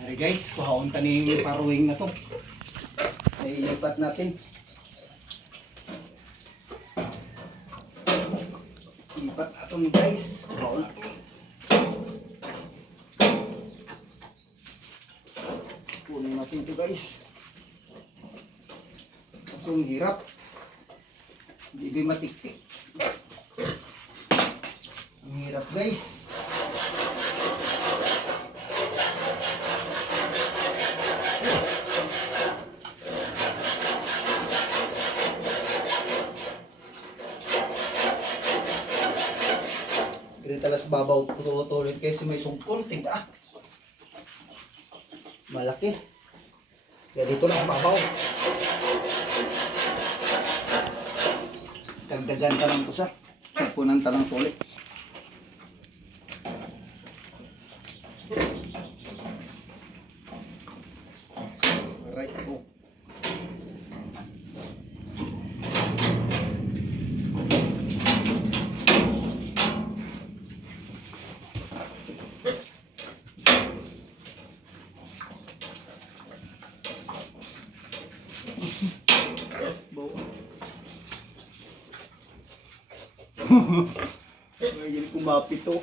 Ay guys, pahaunta ni yung paruwing na to. Ay ipat natin. Ipat na to ni guys. Pahaun natin. Kunin natin to guys. Kaso ang hirap. Hindi matiktik. Ang hirap guys. Ganito talas babaw putulin kasi may sungkol. Tingka. Malaki. Kaya dito lang babaw. Dagdagan ka lang to sa. Punan ta lang tuloy. Ngayon kumapit to.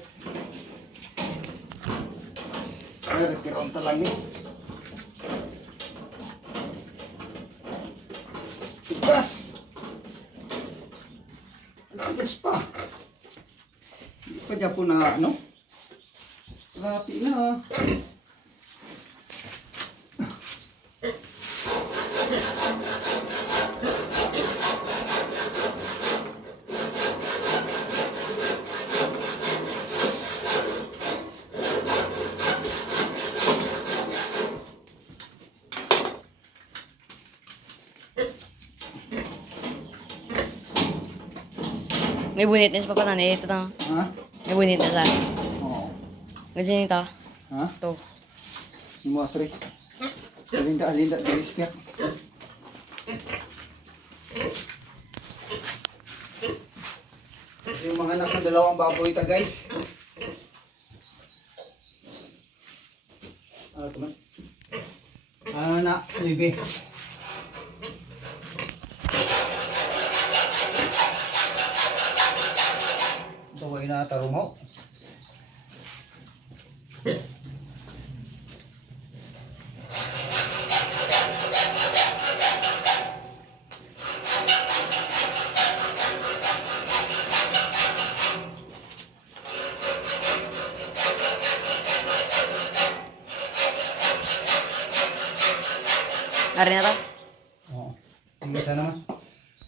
Ay, nagkiroon talang eh. Tigas! Tigas pa. Hindi pa dyan po na ano. Lati na. May bunit na sa papanan eh. Ito na. Ha? May bunit na sa. Oo. Ganyan ito. Ha? Ito. Yung mga trick. Alinda, alinda, dalis piyak. Yung mga anak ng dalawang baboy ta guys. Ah, teman. Ah, na, libe. Ito ay na tarumaw. Ari na to. Oo. Sige, sana naman.